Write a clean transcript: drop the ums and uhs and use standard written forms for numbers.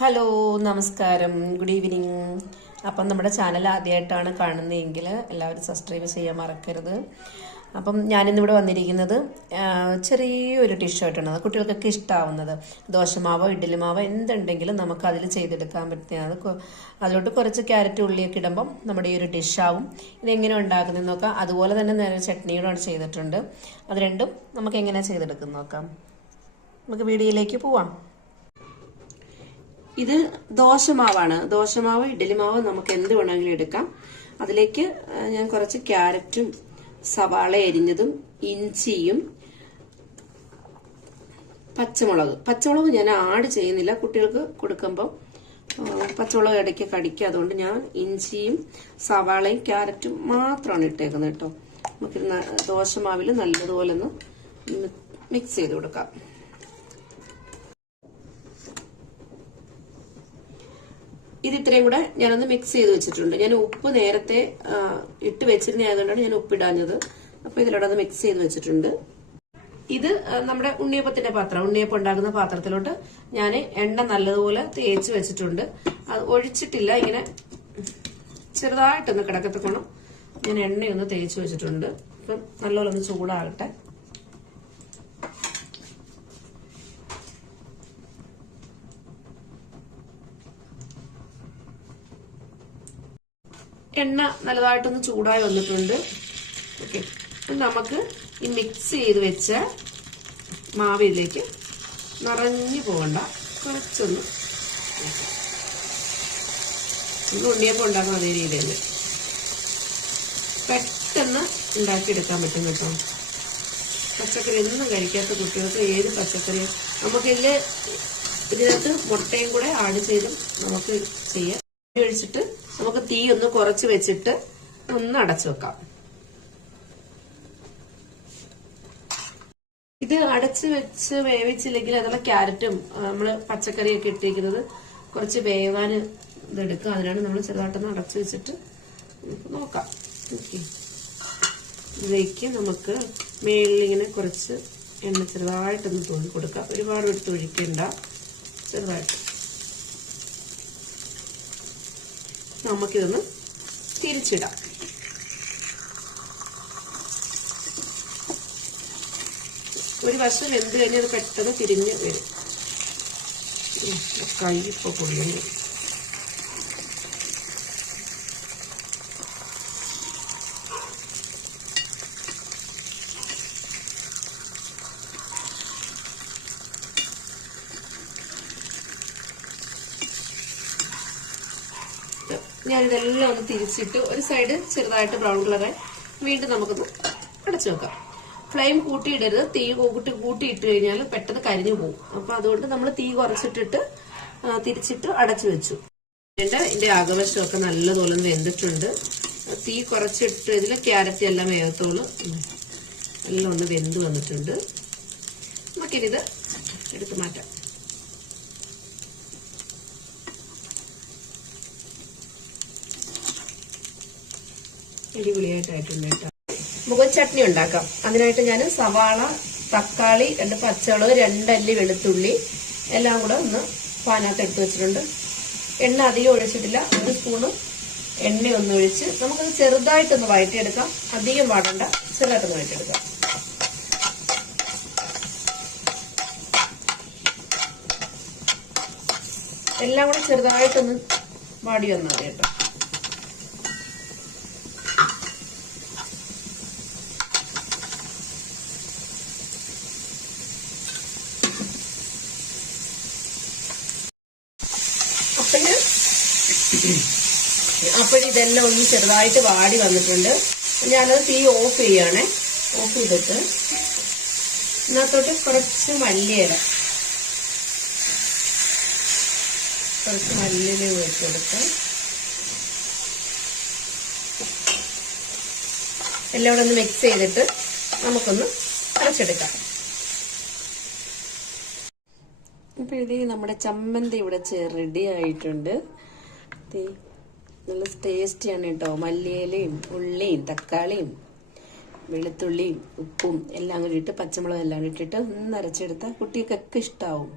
Hello നമസ്കാരം, good evening. അപ്പം നമ്മുടെ ചാനൽ ആദ്യമായിട്ടാണ് കാണുന്നതെങ്കിൽ എല്ലാവരും സബ്സ്ക്രൈബ് ചെയ്യാൻ മറക്കരുത്. അപ്പം ഞാനിന്നിവിടെ വന്നിരിക്കുന്നത് ചെറിയൊരു ഡിഷായിട്ടാണ്, അത് കുട്ടികൾക്കൊക്കെ ഇഷ്ടമാവുന്നത്. ദോശമാവോ ഇഡ്ഡലി മാവോ എന്തുണ്ടെങ്കിലും നമുക്ക് അതിൽ ചെയ്തെടുക്കാൻ പറ്റുന്നതാണ്. അതിലോട്ട് കുറച്ച് ക്യാരറ്റ് ഉള്ളിയൊക്കെ ഇടുമ്പം നമ്മുടെ ഈ ഒരു ഡിഷാവും. ഇതെങ്ങനെ ഉണ്ടാക്കുന്നതെന്ന് നോക്കാം. അതുപോലെ തന്നെ നേരെ ചട്നിയോടാണ് ചെയ്തിട്ടുണ്ട്. അത് രണ്ടും നമുക്ക് എങ്ങനെ ചെയ്തെടുക്കും നോക്കാം. നമുക്ക് വീഡിയോയിലേക്ക് പോവാം. ഇത് ദോശമാവാണ്. ദോശമാവ് ഇഡ്ഡലി മാവ് നമുക്ക് എന്ത് വേണമെങ്കിലും എടുക്കാം. അതിലേക്ക് ഞാൻ കുറച്ച് ക്യാരറ്റും സവാള എരിഞ്ഞതും ഇഞ്ചിയും പച്ചമുളക് ഞാൻ ആഡ് ചെയ്യുന്നില്ല. കുട്ടികൾക്ക് കൊടുക്കുമ്പോൾ പച്ചമുളക് ഇടയ്ക്ക് കടിക്കുക. അതുകൊണ്ട് ഞാൻ ഇഞ്ചിയും സവാളയും ക്യാരറ്റും മാത്രമാണ് ഇട്ടേക്കുന്നത് കേട്ടോ. നമുക്ക് ദോശമാവിൽ നല്ലതുപോലെ ഒന്ന് മിക്സ് ചെയ്ത് കൊടുക്കാം. ഇത് ഇത്രയും കൂടെ ഞാനൊന്ന് മിക്സ് ചെയ്ത് വെച്ചിട്ടുണ്ട്. ഞാൻ ഉപ്പ് നേരത്തെ ഇട്ട് വെച്ചിരുന്നതുകൊണ്ടാണ് ഞാൻ ഉപ്പിടാഞ്ഞത്. അപ്പൊ ഇതിലോട്ട് അത് മിക്സ് ചെയ്ത് വെച്ചിട്ടുണ്ട്. ഇത് നമ്മുടെ ഉണ്ണിയപ്പത്തിന്റെ പാത്രം, ഉണ്ണിയപ്പം ഉണ്ടാക്കുന്ന പാത്രത്തിലോട്ട് ഞാൻ എണ്ണ നല്ലതുപോലെ തേച്ച് വെച്ചിട്ടുണ്ട്. അത് ഒഴിച്ചിട്ടില്ല, ഇങ്ങനെ ചെറുതായിട്ടൊന്ന് കിടക്കത്തക്കണം ഞാൻ എണ്ണയൊന്ന് തേച്ച് വെച്ചിട്ടുണ്ട്. അപ്പം നല്ലപോലെ ഒന്ന് ചൂടാകട്ടെ. എണ്ണ നല്ലതായിട്ടൊന്ന് ചൂടായി വന്നിട്ടുണ്ട്. ഓക്കെ, നമുക്ക് ഈ മിക്സ് ചെയ്ത് വെച്ച മാവിലേക്ക് നിറഞ്ഞു പോകണ്ട, കുറച്ചൊന്ന് ഉണ്ണിയപ്പം ഉണ്ടാക്കുന്ന അതേ രീതിയിൽ പെട്ടെന്ന് ഉണ്ടാക്കിയെടുക്കാൻ പറ്റും കേട്ടോ. പച്ചക്കറി ഒന്നും കഴിക്കാത്ത കുട്ടികൾക്ക് ഏത് പച്ചക്കറി ഇതിനകത്ത് മുട്ടയും കൂടെ ആഡ് ചെയ്തും നമുക്ക് ചെയ്യാം. ഒഴിച്ചിട്ട് നമുക്ക് തീ ഒന്ന് കുറച്ച് വെച്ചിട്ട് ഒന്ന് അടച്ചു വെക്കാം. ഇത് അടച്ച് വെച്ച് വേവിച്ചില്ലെങ്കിൽ അതുള്ള ക്യാരറ്റും നമ്മള് പച്ചക്കറിയൊക്കെ ഇട്ടിരിക്കുന്നത് കുറച്ച് വേവാൻ ഇതെടുക്കുക. അതിനാണ് നമ്മൾ ചെറുതായിട്ടൊന്ന് അടച്ചു വെച്ചിട്ട് നോക്കാം. ഓക്കെ, ഇതിലേക്ക് നമുക്ക് മേളിലിങ്ങനെ കുറച്ച് എണ്ണ ചെറുതായിട്ടൊന്ന് തൂക്കി കൊടുക്കാം. ഒരുപാട് എടുത്ത് ഒഴിക്കണ്ട, ചെറുതായിട്ട്. നമുക്കിതൊന്ന് തിരിച്ചിടാം. ഒരു വശം വെന്ത് കഴിഞ്ഞാൽ അത് പെട്ടെന്ന് തിരിഞ്ഞ് വരും. കൈ ഇപ്പൊ പൊള്ളുന്നു. ഞാനിതെല്ലാം ഒന്ന് തിരിച്ചിട്ട് ഒരു സൈഡ് ചെറുതായിട്ട് ബ്രൗൺ കളറായി വീണ്ടും നമുക്കൊന്ന് അടച്ചു വെക്കാം. ഫ്ലെയിം കൂട്ടിയിടരുത്. തീ കൂട്ടിയിട്ട് കഴിഞ്ഞാൽ പെട്ടെന്ന് കരിഞ്ഞു പോകും. അപ്പൊ അതുകൊണ്ട് നമ്മൾ തീ കുറച്ചിട്ടിട്ട് തിരിച്ചിട്ട് അടച്ചു വെച്ചു. ഇതിന്റെ അകവശമൊക്കെ നല്ലതുപോലെ വെന്തിട്ടുണ്ട്. തീ കുറച്ചിട്ട് ഇതിൽ ക്യാരറ്റ് എല്ലാം വേഗത്തോള് എല്ലാം ഒന്ന് വെന്ത് വന്നിട്ടുണ്ട്. നമുക്കിത് എടുത്ത് മാറ്റാം. അടിപൊളിയായിട്ടായിട്ടുണ്ട് കേട്ടോ. നമുക്ക് ചട്നി ഉണ്ടാക്കാം. അതിനായിട്ട് ഞാൻ സവാള, തക്കാളി, 2 പച്ചമുളക്, 2 അല്ലി വെളുത്തുള്ളി എല്ലാം കൂടെ ഒന്ന് പാനകത്ത് എടുത്ത് വെച്ചിട്ടുണ്ട്. എണ്ണ അധികം ഒഴിച്ചിട്ടില്ല. 1 സ്പൂണ് എണ്ണ ഒന്ന് ഒഴിച്ച് നമുക്കത് ചെറുതായിട്ടൊന്ന് വഴറ്റിയെടുക്കാം. അധികം പാടണ്ട, ചെറുതായിട്ടൊന്ന് വഴറ്റിയെടുക്കാം. എല്ലാം കൂടെ ചെറുതായിട്ടൊന്ന് വാടി വന്നാൽ മതി കേട്ടോ. അപ്പോഴിതെല്ലാം ഒന്ന് ചെറുതായിട്ട് വാടി വന്നിട്ടുണ്ട്. ഞാനത് തീ ഓഫ് ചെയ്യണേ. ഓഫ് ചെയ്തിട്ട് ഇതിനകത്തോട്ട് കുറച്ച് മല്ലിയില വെച്ചെടുത്ത് എല്ലാം കൂടെ ഒന്ന് മിക്സ് ചെയ്തിട്ട് നമുക്കൊന്ന് അരച്ചെടുക്കാം. ഇപ്പൊ ഇത് നമ്മുടെ ചമ്മന്തി ഇവിടെ റെഡി ആയിട്ടുണ്ട്. നല്ല ടേസ്റ്റിയാണ് കേട്ടോ. മല്ലിയിലയും ഉള്ളിയും തക്കാളിയും വെളുത്തുള്ളിയും ഉപ്പും എല്ലാം കൂടി ഇട്ട് പച്ചമുളകും എല്ലാം ഇട്ടിട്ട് ഒന്ന് അരച്ചെടുത്താൽ കുട്ടികൾക്കൊക്കെ ഇഷ്ടമാവും.